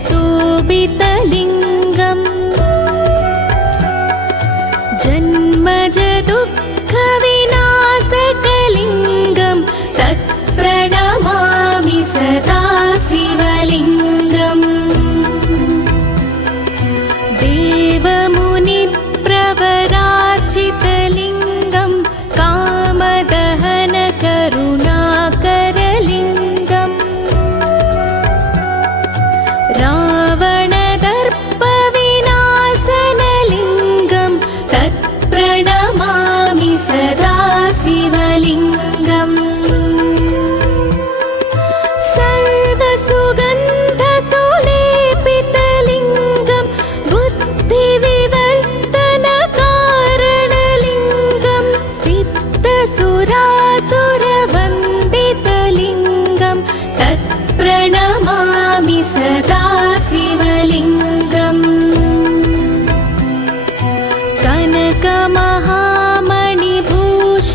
शोभितलिङ्गम् जन्मज दुःखविनाशकलिङ्गं तत्प्रणमामि सदा शिवलिङ्गम् देवमुनिप्रवराचितलिङ्गं कामदहनकरुणाकरलिङ्गम् रावणदर्पविनाशनलिङ्गं तत्प्रणमामि सदा शिवलिङ्गम् सर्वसुगन्धसुलेपितलिङ्गं बुद्धिविवर्धनकारणलिङ्गं सिद्धसुरासुरवन्दितलिङ्गं तत्प्रणमामि सदा शिवलिङ्गम्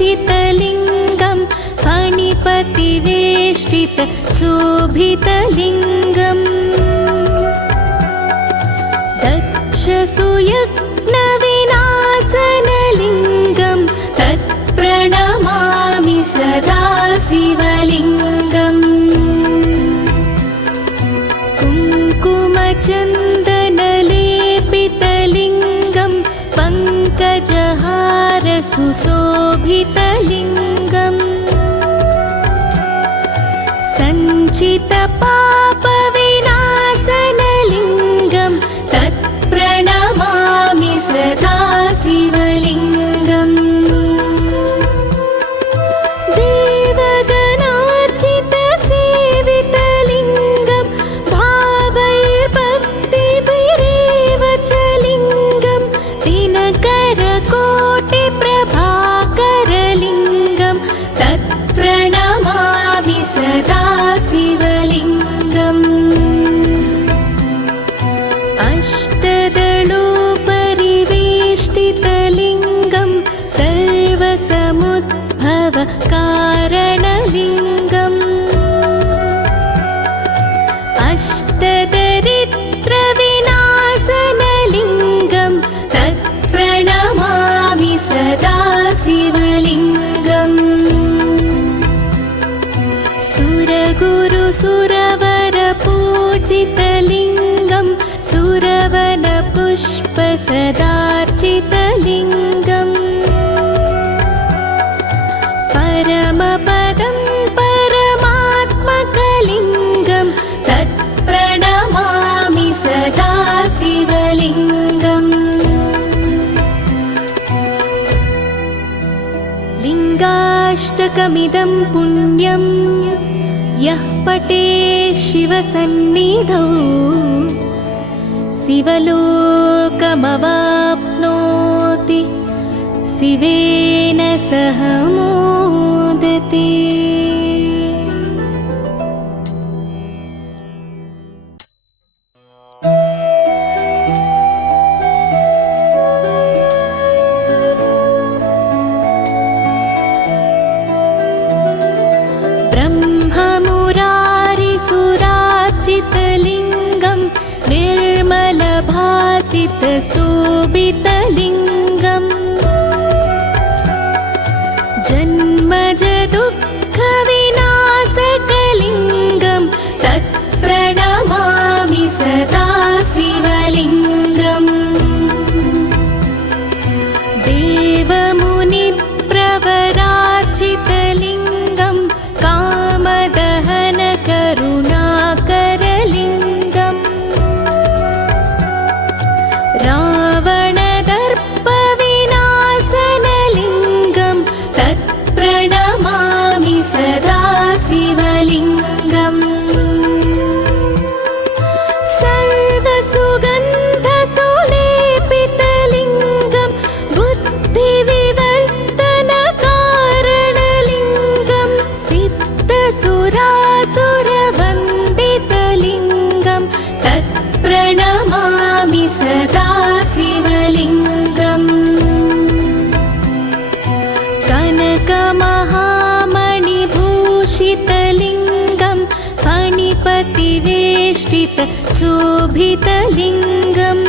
कनकमहामणिभूषितलिङ्गं फणिपतिवेष्टितशोभितलिङ्गम् दक्षसुयज्ञविनाशनलिङ्गं तत्प्रणमामि सदा शिवलिङ्गम् कुङ्कुमचन्दनलेपितलिङ्गं पङ्कजहारसुशोभितलिङ्गम् सञ्चितपापविनाशनलिङ्गं तत्प्रणमामि सदा शिवलिङ्गम् देवगणार्चितसेवितलिङ्गं भावैर्भक्तिभिरेव च लिङ्गं दिनकरकोटिप्रभाकरलिङ्गं तत्प्रणमामि सदा शिवलिङ्गम् अष्टदलोपरिवेष्टितलिङ्गं सर्वसमुद्भवकारणलिङ्गम् अष्टदरिद्रविनाशनलिङ्गं तत्प्रणमामि सदा शिवलिङ्गम् सुरगुरुसुरवरपूजितलिङ्गं सुरवनपुष्पसदार्चितलिङ्गम् परमपदं परमात्मकलिङ्गं तत्प्रणमामि सदा शिवलिङ्गम् लिङ्गाष्टकमिदं पुण्यं यः पठेत् शिवसन्निधौ शिवलोकमवाप्नोति शिवेन सह मोदते। ब्रह्ममुरारिसुरार्चितलिङ्गं निर्मलभासितशोभितलिङ्गम् जन्मज दुःखविनाशकलिङ्गं तत्प्रणमामि सदा शिवलिङ्गम् देवमुनिप्रवराचितलिङ्गं कामदहनकरुणाकरलिङ्गम् रावणदर्पविनाशनलिङ्गं तत्प्रणमामि सदा शिवलिङ्गम् सर्वसुगन्धसुलेपितलिङ्गं बुद्धिविवर्धनकारणलिङ्गं सिद्धसुरासुरवन्दितलिङ्गं तत्प्रणमामि सदा शिवलिङ्गम् कनकमहामणिभूषितलिङ्गं फणिपतिवे परिवेष्टित शोभितलिङ्गम्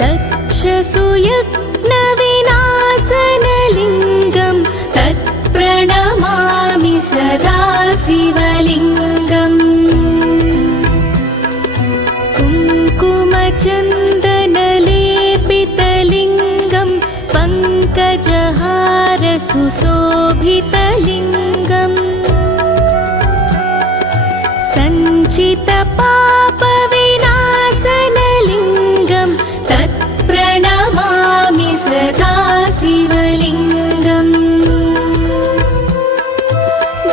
दक्षसुयज्ञविनाशनलिङ्गं तत्प्रणमामि सदा शिवलिङ्गम् कुङ्कुमचन्दनलेपितलिङ्गं पङ्कजहार सुशोभितलिङ्गम् सञ्चितपापविनाशनलिङ्गं तत्प्रणमामि सदा शिवलिङ्गम्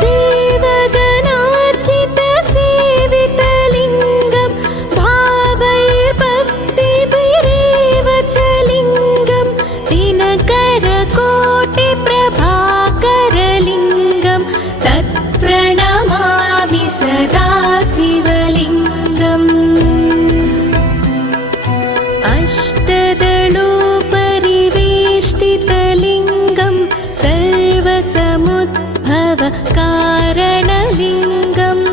देवगणार्चितसेवितलिङ्गं भावैर्भक्तिभिरेव च लिङ्गं दिनकरकोटिप्रभाकरलिङ्गं तत्प्रणमामि सदा शिवलिङ्गम् अष्टदलोपरिवेष्टितलिङ्गं सर्वसमुद्भवकारणलिङ्गम्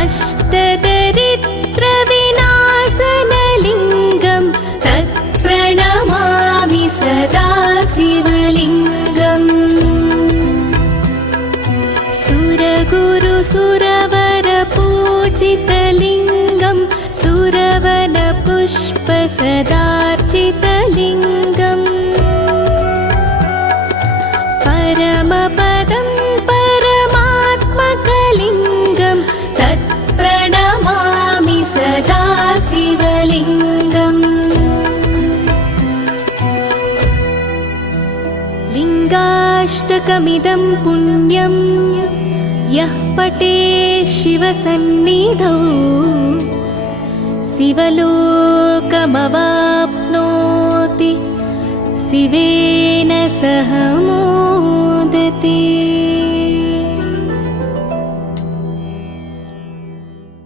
अष्टदरिद्रविनाशनलिङ्गं तत्प्रणमामि सदा शिवलिङ्गम् सुरगुरुसुरवरपूजितलिङ्गं सुरवनपुष्पसदार्चितलिङ्गम् परमपदं परमात्मकलिङ्गं तत्प्रणमामि सदा शिवलिङ्गम् लिङ्गाष्टकमिदं पुण्यं यः पठे शिवसन्निधौ शिवलोकमवाप्नोति शिवेन सह मोदते।